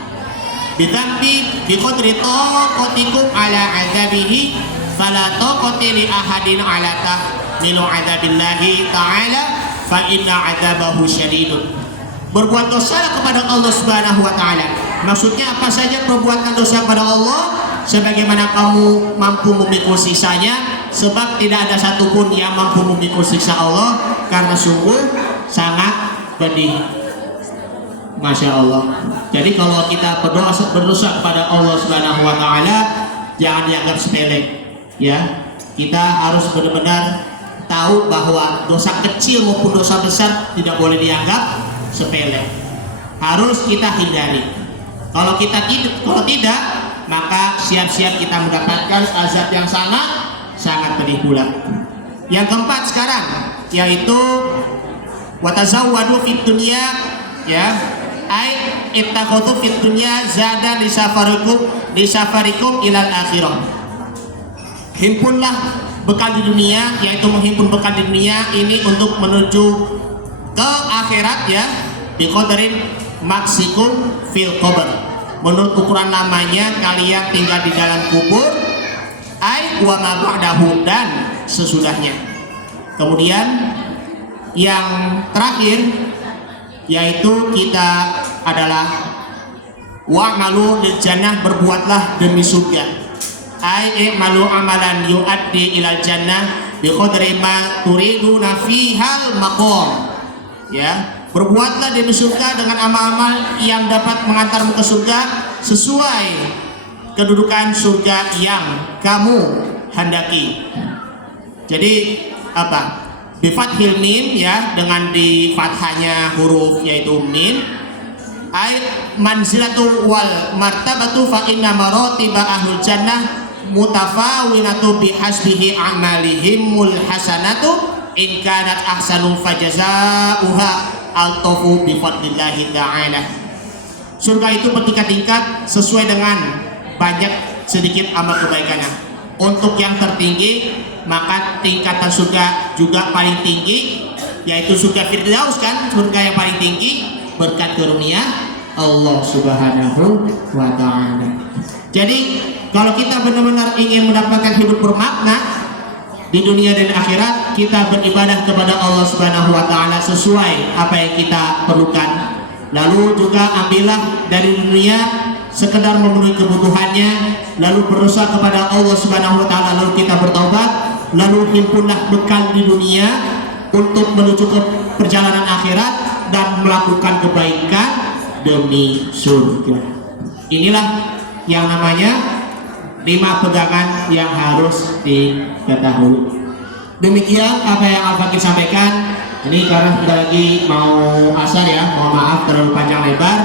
bidzambi biqadri taqatikum ala azabihi fala taqati li ahadin ala tahmilu azabillahi ta'ala fa inna azabahu syadidun. Berbuat dosa kepada Allah Subhanahu wa taala. Maksudnya apa saja perbuatan dosa kepada Allah, sebagaimana kamu mampu memikul sisanya, sebab tidak ada satupun yang mampu memikul siksa Allah karena sungguh sangat pedih. Masya Allah. Jadi kalau kita berdosa kepada Allah Subhanahu wa Ta'ala, jangan dianggap sepele, ya. Kita harus benar-benar tahu bahwa dosa kecil maupun dosa besar tidak boleh dianggap sepele. Harus kita hindari. Kalau tidak, maka siap-siap kita mendapatkan azab yang sangat pedih pula. Yang keempat sekarang yaitu watazawwadu fid dunya, ya. Ai ittakhudhu fid dunya zada lisafarikum ilal akhirah. Himpunlah bekal di dunia, yaitu menghimpun bekal di dunia ini untuk menuju ke akhirat, ya. Biqadarin maksikum fil qabr. Menurut ukuran lamanya kalian tinggal di dalam kubur, ai wa ma ba'dahu, dan sesudahnya. Kemudian yang terakhir yaitu kita adalah wa'malu lil jannah, berbuatlah demi surga. Ai malu amalan yu'addi ilal jannah bi qadri ma turiduna fihal maqam. Ya, berbuatlah demi surga dengan amal-amal yang dapat mengantarmu ke surga sesuai kedudukan surga yang kamu handaki. Jadi apa? Bi fathil mim, ya, dengan di fathanya huruf yaitu mim. Ai manzilatul wal martabatu fa inna maratiba ahlul jannah mutafawinatu bihasbihi amalihimul hasanatu in kanat ahsanu fajazauha altofu bi fadlillahi ta'ala. Surga itu bertingkat-tingkat sesuai dengan banyak sedikit amal kebaikannya. Untuk yang tertinggi, maka tingkatan surga juga paling tinggi, yaitu surga Firdaus, kan, surga yang paling tinggi berkat karunia Allah Subhanahu wa Ta'ala. Jadi kalau kita benar-benar ingin mendapatkan hidup bermakna di dunia dan akhirat, kita beribadah kepada Allah Subhanahu wa Ta'ala sesuai apa yang kita perlukan. Lalu juga ambillah dari dunia sekedar memenuhi kebutuhannya, lalu berdosa kepada Allah Subhanahu wa Ta'ala, lalu kita bertaubat, lalu himpunlah bekal di dunia untuk menuju ke perjalanan akhirat dan melakukan kebaikan demi surga. Inilah yang namanya 5 pegangan yang harus diketahui. Demikian apa yang Al-Fakir sampaikan. Ini karena sudah lagi mau asar, ya, mohon maaf terlalu panjang lebar.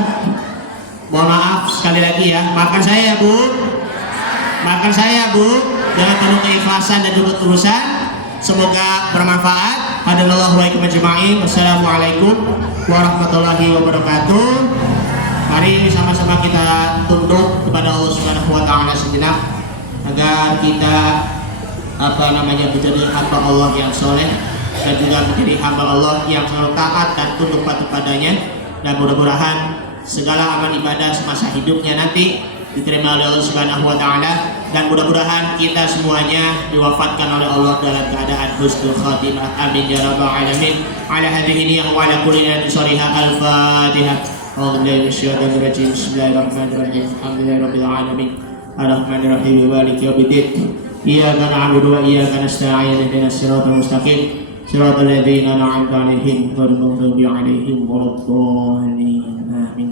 Mohon maaf sekali lagi, ya. Maafkan saya, Bu. Maafkan saya, Bu. Dengan penuh keikhlasan dan juga ketulusan. Semoga bermanfaat. Hadanallahu wa iyyakum ajma'in. Wassalamualaikum warahmatullahi wabarakatuh. Mari sama-sama kita tunduk kepada Allah Subhanahu wa Ta'ala sejenak agar kita menjadi hamba Allah yang soleh dan juga menjadi hamba Allah yang selalu taat dan tunduk patuh padanya, dan mudah-mudahan segala amal ibadah semasa hidupnya nanti diterima oleh Allah Subhanahu wa Ta'ala, dan mudah-mudahan kita semuanya diwafatkan oleh Allah dalam keadaan husnul khatimah. Amin ya rabbal alamin. Ala hadhihi niyyah wa ala kulli niyatin shalihah. Al-Fatihah. A'udzu billahi minasyaitonir rajim. Bismillahirrahmanirrahim. Alhamdulillahirabbil alamin. Arrahmanirrahim. Maliki yaumiddin. Iyyaka na'budu wa iyyaka nasta'in. Ihdinas siratal mustaqim. Siratal ladzina an'amta 'alaihim ghairil maghdubi 'alaihim waladdallin. Amin.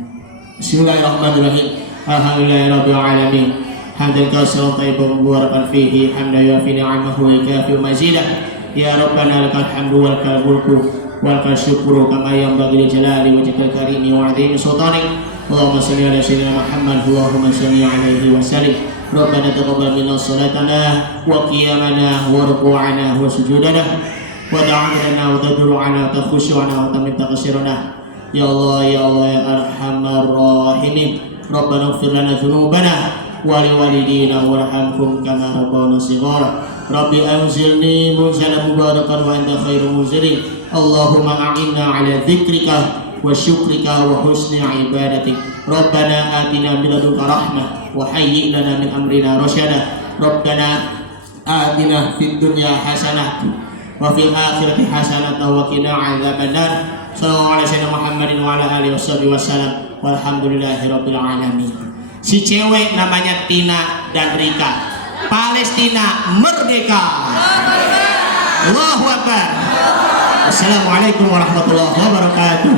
Bismillahirrahmanirrahim. Alhamdulillahirabbil alamin. Hamdan katsiran thayyiban mubarakan fihi hamdan yuafi ni'amahu wa yukafi mazidah. Ya Rabbana lakal hamdu wal mulku wal syukru kama yanbaghi li jalali wajhikal karimi wa 'azimi sultanik. Allahumma shalli ala sayyidina Muhammad. Allahumma shalli alaihi wa sallim. Rabbana taqabbal minna salatana wa qiyamana wa ruku'ana wa sujudana wa da'ana wa tadru'ana wa takhushu'ana wa tamit taqsirana. Ya Allah, ya Allah, ya Arhamar Rahimin. Rabbana ighfir lana dzunubana wa liwalidina warhamhum kama rabbawna shighara. Rabbi anzilni munzalan mubarakan wa anta khairul munzilin. Allahumma a'inna ala dzikrika wa syukrika wa husni ibadatik. Rabbana atina min ladunka rahmah wa hayyi' lana min amrina rasyada. Rabbana atina fid dunya hasanah wa fil akhirati hasanah wa qina 'adzabannar. Sallallahu alaihi wasallam Muhammadin wa ala alihi wasallam. Walhamdulillahirabbil alamin. Si cewek namanya Tina dan Rika. Palestina merdeka. Allahu Akbar. Assalamualaikum warahmatullahi wabarakatuh.